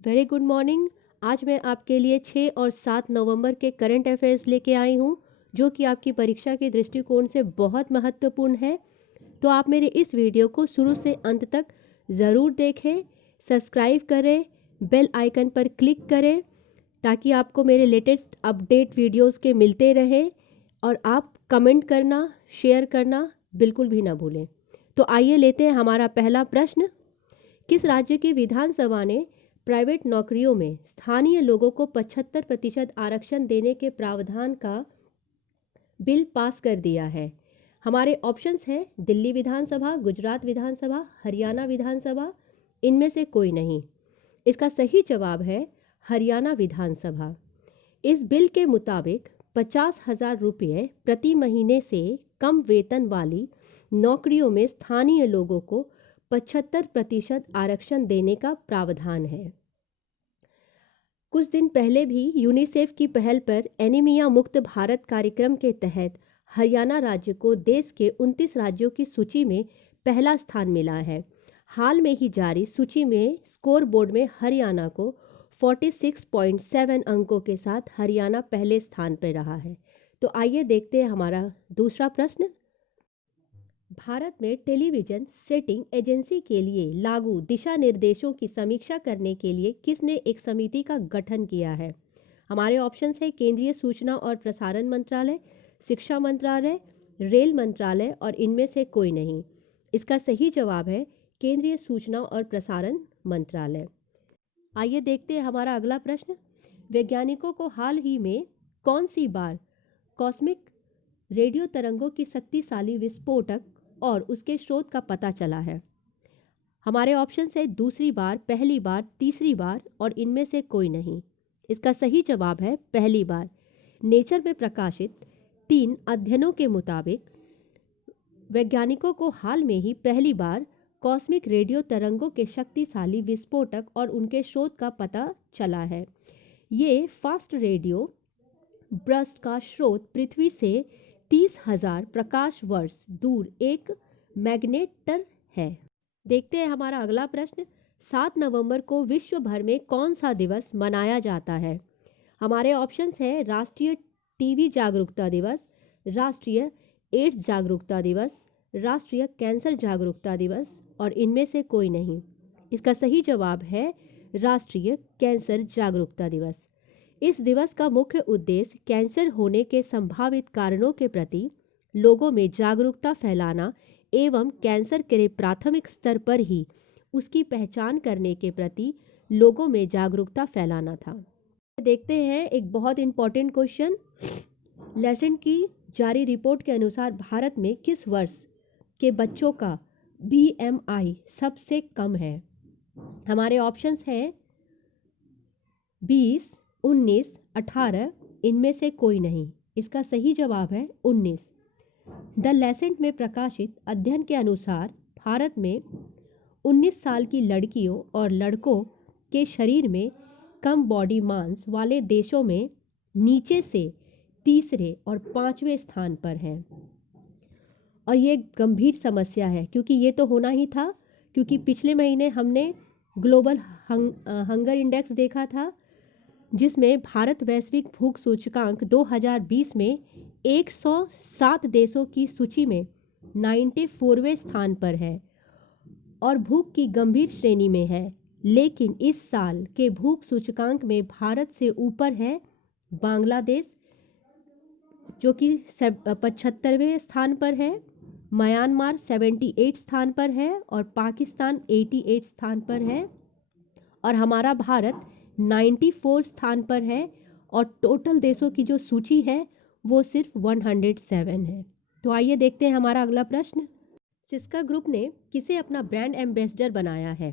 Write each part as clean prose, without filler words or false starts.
Very good morning. आज मैं आपके लिए 6 और 7 नवंबर के करंट अफेयर्स लेके आई हूँ, जो कि आपकी परीक्षा के दृष्टिकोण से बहुत महत्वपूर्ण है। तो आप मेरे इस वीडियो को शुरू से अंत तक ज़रूर देखें, सब्सक्राइब करें, बेल आइकन पर क्लिक करें ताकि आपको मेरे लेटेस्ट अपडेट वीडियोस के मिलते रहें और आप कमेंट करना, शेयर करना बिल्कुल भी ना भूलें। तो आइए लेते हैं हमारा पहला प्रश्न। किस राज्य की विधानसभा ने प्राइवेट नौकरियों में स्थानीय लोगों को 75% आरक्षण देने के प्रावधान का बिल पास कर दिया है? हमारे ऑप्शंस हैं दिल्ली विधानसभा, गुजरात विधानसभा, हरियाणा विधानसभा, इनमें से कोई नहीं। इसका सही जवाब है हरियाणा विधानसभा। इस बिल के मुताबिक 50,000 रुपये प्रति महीने से कम वेतन वाली नौकरियों में स्थानीय लोगों को 75% आरक्षण देने का प्रावधान है। कुछ दिन पहले भी यूनिसेफ की पहल पर एनीमिया मुक्त भारत कार्यक्रम के तहत हरियाणा राज्य को देश के 29 राज्यों की सूची में पहला स्थान मिला है। हाल में ही जारी सूची में स्कोर बोर्ड में हरियाणा को 46.7 अंकों के साथ हरियाणा पहले स्थान पर रहा है। तो आइए देखते हैं हमारा दूसरा प्रश्न। भारत में टेलीविजन सेटिंग एजेंसी के लिए लागू दिशा निर्देशों की समीक्षा करने के लिए किसने एक समिति का गठन किया है? हमारे ऑप्शंस है केंद्रीय सूचना और प्रसारण मंत्रालय, शिक्षा मंत्रालय, रेल मंत्रालय और इनमें से कोई नहीं। इसका सही जवाब है केंद्रीय सूचना और प्रसारण मंत्रालय। आइए देखते हैं हमारा अगला प्रश्न। वैज्ञानिकों को हाल ही में कौन सी बार कॉस्मिक रेडियो तरंगों की शक्तिशाली विस्फोटक और उसके स्रोत का पता चला है? हमारे ऑप्शन है दूसरी बार, पहली बार, तीसरी बार और इनमें से कोई नहीं। इसका सही जवाब है पहली बार। नेचर में प्रकाशित 3 अध्ययनों के मुताबिक वैज्ञानिकों को हाल में ही पहली बार कॉस्मिक रेडियो तरंगों के शक्तिशाली विस्फोटक और उनके स्रोत का पता चला है। ये फास्ट रेडियो बर्स्ट का स्रोत पृथ्वी से 30,000 प्रकाश वर्ष दूर एक मैग्नेटर है। देखते हैं हमारा अगला प्रश्न। 7 नवंबर को विश्व भर में कौन सा दिवस मनाया जाता है? हमारे ऑप्शंस हैं राष्ट्रीय टीबी जागरूकता दिवस, राष्ट्रीय एड्स जागरूकता दिवस, राष्ट्रीय कैंसर जागरूकता दिवस और इनमें से कोई नहीं। इसका सही जवाब है राष्ट्रीय कैंसर जागरूकता दिवस। इस दिवस का मुख्य उद्देश्य कैंसर होने के संभावित कारणों के प्रति लोगों में जागरूकता फैलाना एवं कैंसर के प्राथमिक स्तर पर ही उसकी पहचान करने के प्रति लोगों में जागरूकता फैलाना था। देखते हैं एक बहुत इंपॉर्टेंट क्वेश्चन। लेसन की जारी रिपोर्ट के अनुसार भारत में किस वर्ष के बच्चों का BMI सबसे कम है? हमारे ऑप्शंस हैं 20, 19, 18, इनमें से कोई नहीं। इसका सही जवाब है 19। द लेसेंट में प्रकाशित अध्ययन के अनुसार भारत में 19 साल की लड़कियों और लड़कों के शरीर में कम बॉडी मास वाले देशों में नीचे से तीसरे और 5वें स्थान पर है। और ये गंभीर समस्या है क्योंकि ये तो होना ही था, क्योंकि पिछले महीने हमने ग्लोबल हंगर इंडेक्स देखा था जिसमें भारत वैश्विक भूख सूचकांक 2020 में 107 देशों की सूची में 94वें स्थान पर है और भूख की गंभीर श्रेणी में है। लेकिन इस साल के भूख सूचकांक में भारत से ऊपर है बांग्लादेश जो कि 75वें स्थान पर है, म्यांमार 78 स्थान पर है और पाकिस्तान 88 स्थान पर है और हमारा भारत 94 स्थान पर है और टोटल देशों की जो सूची है वो सिर्फ 107 है। तो आइए देखते हैं हमारा अगला प्रश्न। सिस्का ग्रुप ने किसे अपना ब्रांड एम्बेसडर बनाया है?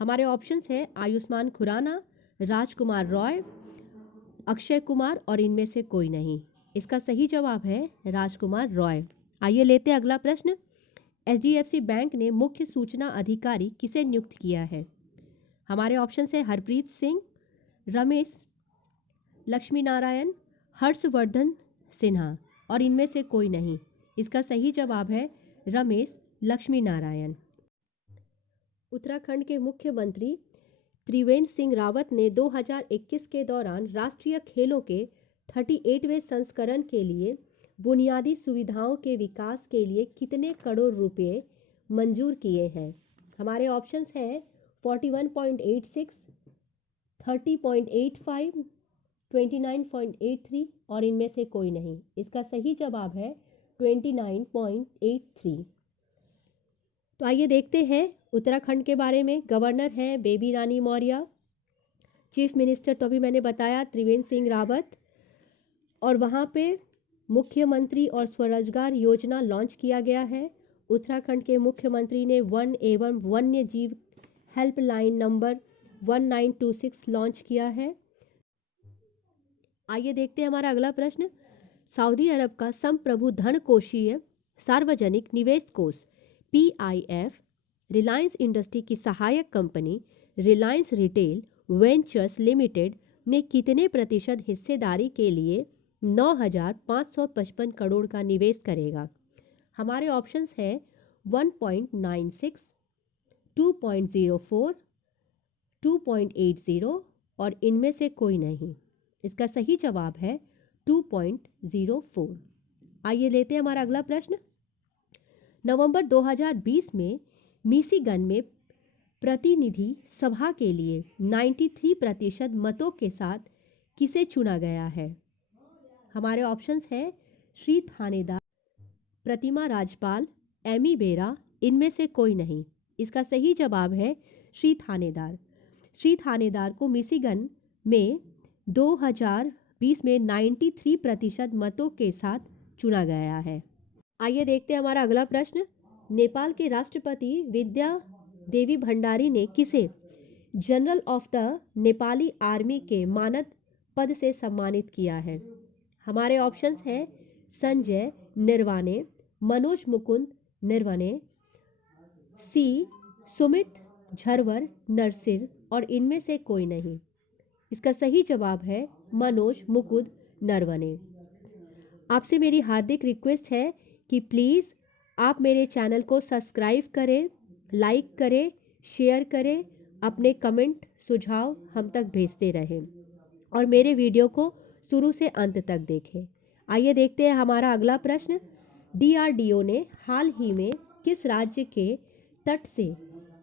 हमारे ऑप्शंस हैं आयुष्मान खुराना, राजकुमार रॉय, अक्षय कुमार और इनमें से कोई नहीं। इसका सही जवाब है राजकुमार रॉय। आइए लेते हैं अगला प्रश्न। HDFC बैंक ने मुख्य सूचना अधिकारी किसे नियुक्त किया है? हमारे ऑप्शन है हरप्रीत सिंह, रमेश लक्ष्मी नारायण, हर्षवर्धन सिन्हा और इनमें से कोई नहीं। इसका सही जवाब है रमेश लक्ष्मी नारायण। उत्तराखंड के मुख्यमंत्री त्रिवेंद्र सिंह रावत ने 2021 के दौरान राष्ट्रीय खेलों के 38वें संस्करण के लिए बुनियादी सुविधाओं के विकास के लिए कितने करोड़ रुपए मंजूर किए हैं? हमारे ऑप्शंस हैं 41.86, 30.85, 29.83 और इनमें से कोई नहीं। इसका सही जवाब है 29.83। तो आइए देखते हैं उत्तराखंड के बारे में। गवर्नर हैं बेबी रानी मौर्य, चीफ मिनिस्टर तो अभी मैंने बताया त्रिवेंद्र सिंह रावत, और वहाँ पे मुख्यमंत्री और स्वरोजगार योजना लॉन्च किया गया है। उत्तराखंड के मुख्यमंत्री ने वन एवं वन्य जीव हेल्पलाइन नंबर 1926 लॉन्च किया है। आइए देखते हैं हमारा अगला प्रश्न। सऊदी अरब का संप्रभु धन कोषीय सार्वजनिक निवेश कोष PIF रिलायंस इंडस्ट्री की सहायक company Reliance retail ventures limited ने कितने प्रतिशत हिस्सेदारी के लिए 9,555 करोड़ का निवेश करेगा? हमारे ऑप्शंस हैं 1.96, 2.04, 2.80 और इनमें से कोई नहीं। इसका सही जवाब है 2.04। आइए लेते हैं हमारा अगला प्रश्न। नवंबर 2020 में मिशिगन में प्रतिनिधि सभा के लिए 93% मतों के साथ किसे चुना गया है? हमारे ऑप्शंस हैं श्री थानेदार, प्रतिमा राजपाल, एमी बेरा, इनमें से कोई नहीं। इसका सही जवाब है श्री थानेदार। श्री थानेदार को मिशिगन में 2020 में 93% मतों के साथ चुना गया है। आइए देखते हैं हमारा अगला प्रश्न। नेपाल के राष्ट्रपति विद्या देवी भंडारी ने किसे general of the Nepali army के मानद पद से सम्मानित किया है? हमारे ऑप्शंस हैं संजय निर्वाणे, मनोज मुकुंद निर्वाणे, सी सुमित झरवर नरसिर और इनमें से कोई नहीं। इसका सही जवाब है मनोज मुकुंद नरवणे। आपसे मेरी हार्दिक रिक्वेस्ट है कि प्लीज़ आप मेरे चैनल को सब्सक्राइब करें, लाइक करें, शेयर करें, अपने कमेंट सुझाव हम तक भेजते रहें और मेरे वीडियो को शुरू से अंत तक देखें। आइए देखते हैं हमारा अगला प्रश्न। DRDO ने हाल ही में किस राज्य के तट से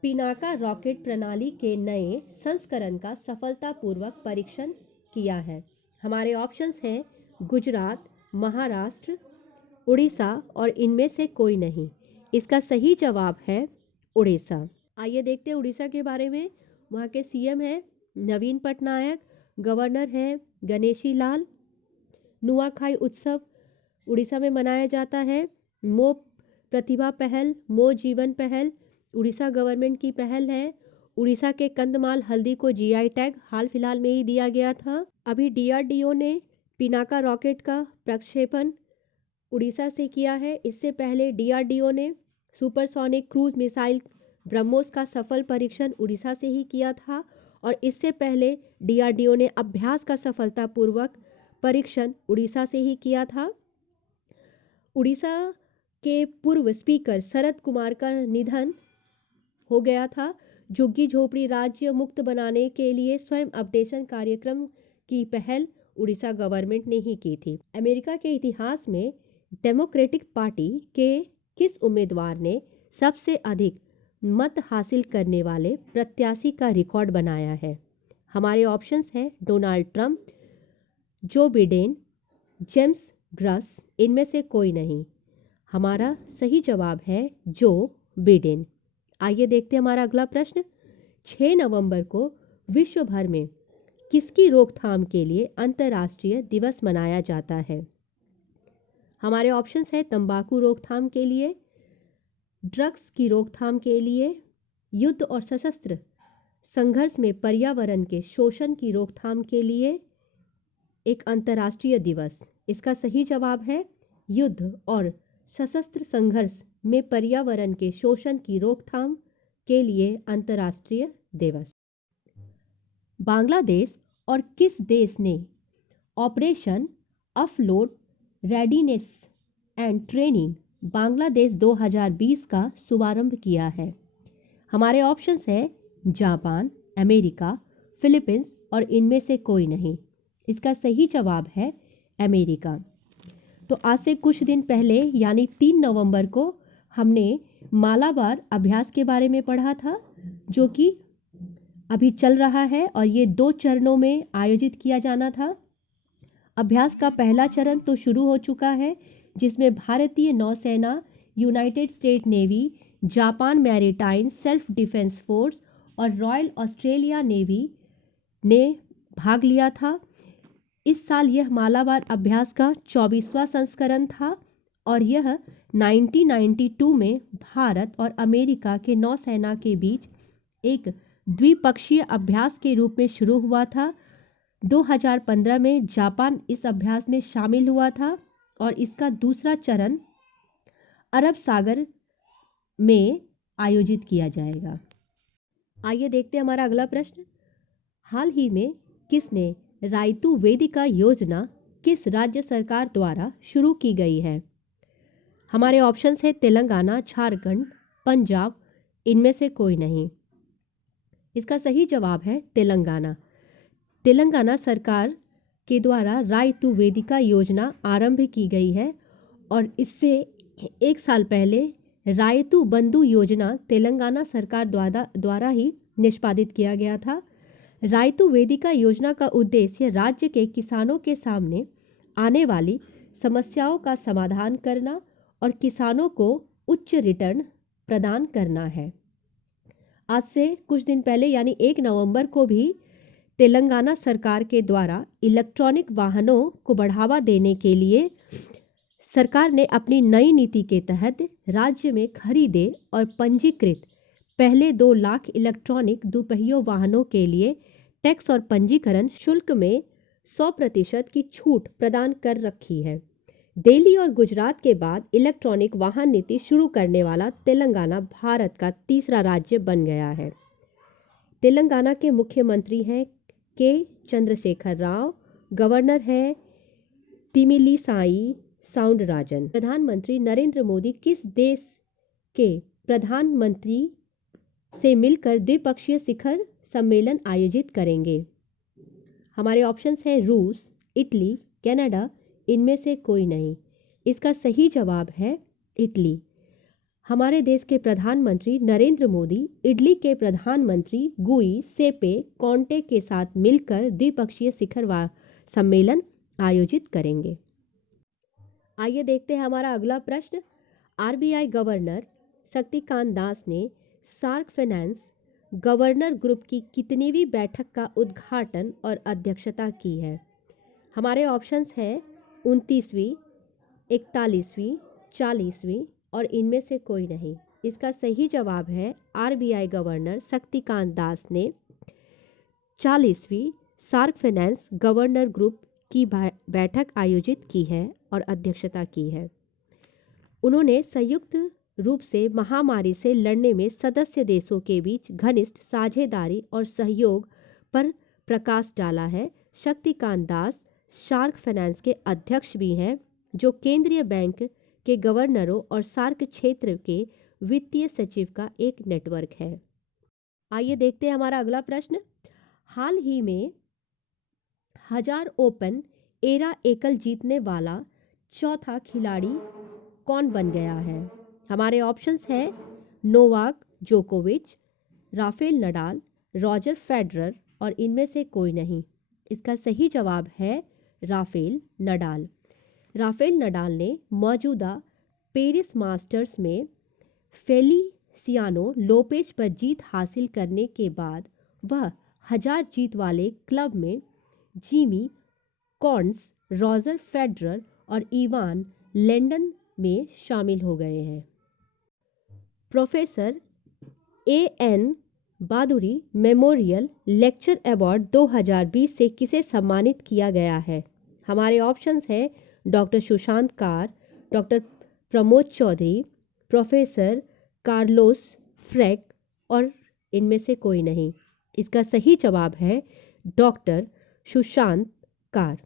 पिनाका रॉकेट प्रणाली के नए संस्करण का सफलतापूर्वक परीक्षण किया है? हमारे ऑप्शंस हैं गुजरात, महाराष्ट्र, उड़ीसा और इनमें से कोई नहीं। इसका सही जवाब है उड़ीसा। आइए देखते हैं उड़ीसा के बारे में। वहाँ के CM हैं नवीन पटनायक, गवर्नर हैं गणेशी लाल। नुआखाई उत्सव उड़ीसा में मनाया जाता है। मो प्रतिभा पहल, मो जीवन पहल उड़ीसा गवर्नमेंट की पहल है। उड़ीसा के कंदमाल हल्दी को GI टैग हाल फिलहाल में ही दिया गया था। अभी DRDO ने पिनाका रॉकेट का प्रक्षेपण उड़ीसा से किया है। इससे पहले DRDO ने सुपरसोनिक क्रूज मिसाइल ब्रह्मोस का सफल परीक्षण उड़ीसा से ही किया था और इससे पहले DRDO ने अभ्यास का सफलतापूर्वक परीक्षण उड़ीसा से ही किया था। उड़ीसा के पूर्व स्पीकर शरद कुमार का निधन हो गया था। झुग्गी झोपड़ी राज्य मुक्त बनाने के लिए स्वयं अपडेशन कार्यक्रम की पहल उड़ीसा गवर्नमेंट ने ही की थी। अमेरिका के इतिहास में डेमोक्रेटिक पार्टी के किस उम्मीदवार ने सबसे अधिक मत हासिल करने वाले प्रत्याशी का रिकॉर्ड बनाया है? हमारे ऑप्शंस हैं Donald Trump, Joe Biden, James gross, इनमें से कोई नहीं। हमारा सही जवाब है जो बिडेन। आइए देखते हैं हमारा अगला प्रश्न। 6 नवंबर को विश्व भर में किसकी रोकथाम के लिए अंतर्राष्ट्रीय दिवस मनाया जाता है? हमारे ऑप्शंस हैं तंबाकू रोकथाम के लिए, ड्रग्स की रोकथाम के लिए, युद्ध और सशस्त्र संघर्ष में पर्यावरण के शोषण की रोकथाम के लिए एक अंतर्राष्ट्रीय दिवस। इसका सही जवाब है युद्ध और सशस्त्र संघर्ष में पर्यावरण के शोषण की रोकथाम के लिए अंतर्राष्ट्रीय दिवस। बांग्लादेश और किस देश ने operation afloat readiness and training Bangladesh 2020 का शुभारंभ किया है? हमारे ऑप्शंस हैं जापान, अमेरिका, फिलीपींस और इनमें से कोई नहीं। इसका सही जवाब है अमेरिका। तो आज से कुछ दिन पहले यानी 3 नवंबर को हमने मालाबार अभ्यास के बारे में पढ़ा था, जो कि अभी चल रहा है और ये 2 चरणों में आयोजित किया जाना था। अभ्यास का पहला चरण तो शुरू हो चुका है, जिसमें भारतीय नौसेना, United state navy, Japan maritime self defence force और रॉयल ऑस्ट्रेलिया नेवी ने भाग लिया था। इस साल यह मालाबार अभ्यास का 24वां संस्करण था और यह 1992 में भारत और अमेरिका के नौसेना के बीच एक द्विपक्षीय अभ्यास के रूप में शुरू हुआ था। 2015 में जापान इस अभ्यास में शामिल हुआ था और इसका दूसरा चरण अरब सागर में आयोजित किया जाएगा। आइए देखते हैं हमारा अगला प्रश्न। हाल ही में किसने रायतू वेदिका योजना किस राज्य सरकार द्वारा शुरू की गई है? हमारे ऑप्शंस है तेलंगाना, झारखंड, पंजाब, इनमें से कोई नहीं। इसका सही जवाब है तेलंगाना। तेलंगाना सरकार के द्वारा रायतू वेदिका योजना आरंभ की गई है और इससे 1 साल पहले रायतू बंधु योजना तेलंगाना सरकार द्वारा ही निष्पादित किया गया था। रायतू वेदिका योजना का उद्देश्य राज्य के किसानों के सामने आने वाली समस्याओं का समाधान करना और किसानों को उच्च रिटर्न प्रदान करना है। आज से कुछ दिन पहले यानी 1 नवंबर को भी तेलंगाना सरकार के द्वारा इलेक्ट्रॉनिक वाहनों को बढ़ावा देने के लिए सरकार ने अपनी नई नीति के तहत राज्य में खरीदे और पंजीकृत पहले 2 लाख इलेक्ट्रॉनिक दुपहियों वाहनों के लिए टैक्स और पंजीकरण शुल्क में 100% की छूट प्रदान कर रखी है। दिल्ली और गुजरात के बाद इलेक्ट्रॉनिक वाहन नीति शुरू करने वाला तेलंगाना भारत का तीसरा राज्य बन गया है। तेलंगाना के मुख्यमंत्री हैं के चंद्रशेखर राव, गवर्नर है तिमिलिसाई साउंडराजन। प्रधानमंत्री नरेंद्र मोदी किस देश के प्रधानमंत्री से मिलकर द्विपक्षीय शिखर सम्मेलन आयोजित करेंगे? हमारे ऑप्शंस हैं रूस, इटली, कनाडा, इनमें से कोई नहीं। इसका सही जवाब है इटली। हमारे देश के प्रधानमंत्री नरेंद्र मोदी इटली के प्रधानमंत्री गुई सेपे कॉन्टे के साथ मिलकर द्विपक्षीय शिखर सम्मेलन आयोजित करेंगे। आइए देखते हैं हमारा अगला प्रश्न। आरबीआई गवर्नर शक्तिकांत दास ने सार्क फाइनेंस गवर्नर ग्रुप की कितनीवीं बैठक का उद्घाटन और अध्यक्षता की है? हमारे ऑप्शंस हैं 29वीं, 41वीं, 40वीं और इनमें से कोई नहीं। इसका सही जवाब है आरबीआई गवर्नर शक्तिकांत दास ने 40वीं सार्क फाइनेंस गवर्नर ग्रुप की बैठक आयोजित की है और अध्यक्षता की है। उन्होंने संयुक्त रूप से महामारी से लड़ने में सदस्य देशों के बीच घनिष्ठ साझेदारी और सहयोग पर प्रकाश डाला है। शक्तिकांत दास सार्क फाइनेंस के अध्यक्ष भी हैं, जो केंद्रीय बैंक के गवर्नरों और सार्क क्षेत्र के वित्तीय सचिव का एक नेटवर्क है। आइए देखते हैं हमारा अगला प्रश्न। हाल ही में 1000 ओपन एरा एकल जीतने वाला चौथा खिलाड़ी कौन बन गया है? हमारे ऑप्शंस हैं नोवाक जोकोविच, राफेल नडाल, रॉजर फेडरर और इनमें से कोई नहीं। इसका सही जवाब है राफेल नडाल। राफेल नडाल ने मौजूदा पेरिस मास्टर्स में फेलिसियानो लोपेज पर जीत हासिल करने के बाद वह 1000 जीत वाले क्लब में जिमी कॉन्स, रॉजर फेडरर और इवान लेंडन में शामिल हो गए हैं। Professor A N Bhaduri memorial lecture award 2020 से किसे सम्मानित किया गया है? हमारे ऑप्शंस हैं doctor Sushant Kar, doctor Pramod Chaudhary, professor Carlos Frenk और इनमें से कोई नहीं। इसका सही जवाब है डॉक्टर सुशांत कार।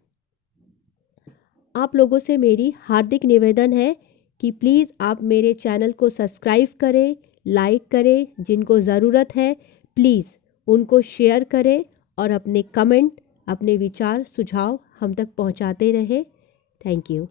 आप लोगों से मेरी हार्दिक निवेदन है कि प्लीज़ आप मेरे चैनल को सब्सक्राइब करें, लाइक करें, जिनको ज़रूरत है प्लीज़ उनको शेयर करें और अपने कमेंट, अपने विचार, सुझाव हम तक पहुंचाते रहें। Thank you.